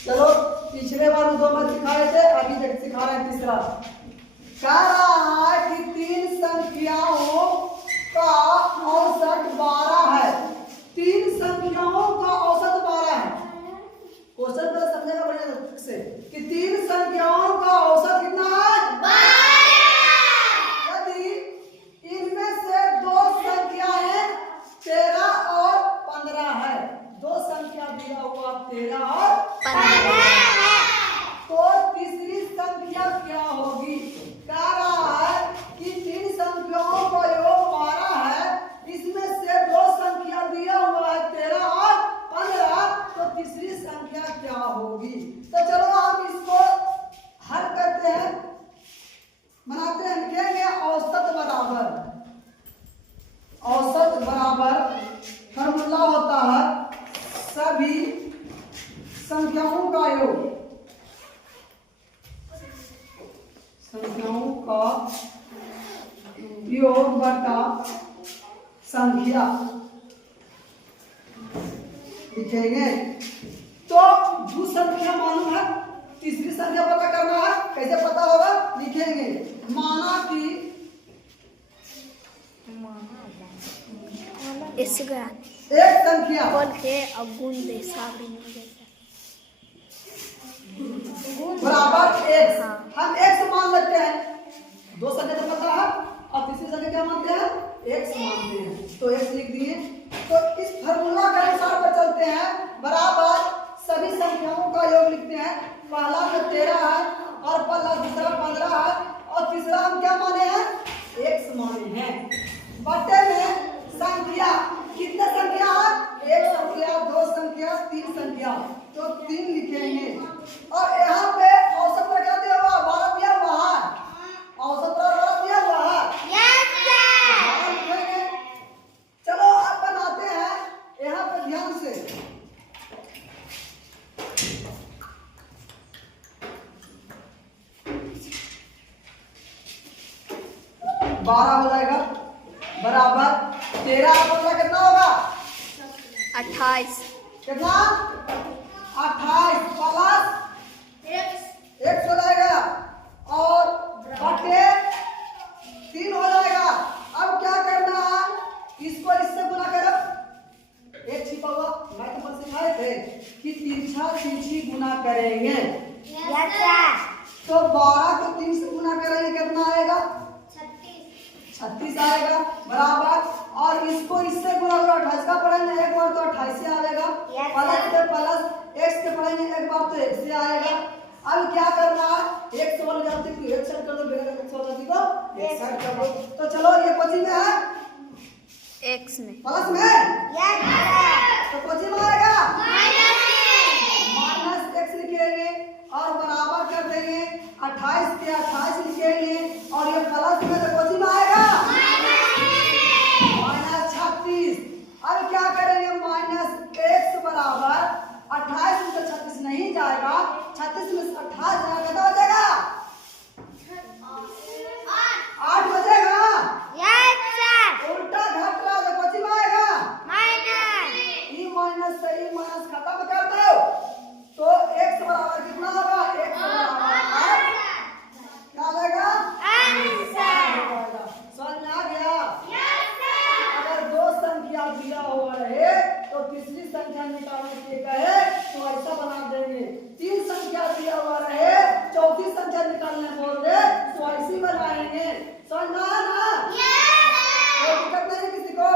चलो पिछले बार 2 में सिखाए थे, अभी तक सिखा रहे हैं तीसरा। कह रहा है कि 3 संख्याओं का औसत 12 है। 3 संख्याओं का औसत 12 है। क्वेश्चन पहले समझेगा बढ़िया से कि 3 संख्याओं का औसत कितना है? 12। यदि इनमें से 2 संख्याएं 13 और 15 है, 2 संख्या दिया हुआ 13 और 15 है, तो तीसरी संख्या क्या होगी? कह रहा है कि 3 संख्याओं का योग 12 है, इसमें से 2 संख्या दिया हुआ है 13 और 15, तो तीसरी संख्या क्या होगी? तो चलो हम इसको हल करते हैं, बनाते हैं। लिखेंगे औसत बराबर, औसत बराबर फॉर्मूला होता है सभी संख्याओं का योग, संख्याओं का योग बटा संख्या लिखेंगे। तो जो संख्या मालूम है, तीसरी संख्या पता करना है। कैसे पता होगा? लिखेंगे माना कि एक संख्या बराबर x, हम x मान लेते हैं। 2 संख्या तो पता है, और तीसरी संख्या क्या मानते हैं? x मानते हैं, तो x लिख दिए। तो इस फार्मूला के अनुसार पर चलते हैं, बराबर सभी संख्याओं का योग लिखते हैं। पहला में 13 है और दूसरा 15 है, और तीसरा हम क्या माने हैं? x माने हैं। बटे में संख्या, कितने संख्या है? 1 संख्या, 2 संख्या, 3 संख्या, तो 3 लिखेंगे। और यहाँ पे औसत पर क्या दिया हुआ? 12 दिया हुआ है। औसत पर 12 दिया हुआ है। लिखेंगे। चलो अब बनाते हैं, यहाँ पे ध्यान से। बारह हो जाएगा बराबर 13 बोला कितना होगा? 28। कितना? 28 प्लस x हो जाएगा और बटे 3 हो जाएगा। अब क्या करना है? इसको इससे गुना करो। एक छिपा हुआ मैं तो सिखाए थे कि तिरछा तिरछी गुना करेंगे। तो 12 को 3 से गुना करेंगे, कितना आएगा? 36 आएगा बराबर। और इसको इससे गुना करो, 28 का पढ़ेंगे एक बार तो 28 से आएगा, प्लस से प्लस x से पढ़ेंगे एक बार तो x से आएगा। अब क्या करना है? एक से वाली जाति को एक साइड कर दो, बेटा एक से वाली जाति को एक साइड कर दो। तो चलो ये कोची में है? x में। प्लस में? तो कोची में आएगा? माइनस x लिखेंगे और बराबर कर देंगे 28 के 28 लिखेंगे, और ये प्लस में तो कोची में आएगा? माइनस 36। अब क्या करेंगे? माइनस x बराबर 28 में तो 36 नहीं जाएगा, 36 में 28 जाएगा, कितना हो जाएगा? 8 बचेगा। उल्टा घट रहा है, कोची में आएगा? ई माइनस से ई माइनस खत्म कर दो, तो x बराबर कितना होगा? x बराबर क्या आ जाएगा? समझ में आ गया? अगर 2 संख्या दिया हुआ रहे तो तीसरी संख्या निकालने के लिए कहे तो ऐसा बना देंगे। 3 संख्या दिया हुआ रहे, चौथी संख्या निकालने बोल दे तो ऐसी बनाएंगे। समझ में आया ना? कोई दिक्कत नहीं किसी को?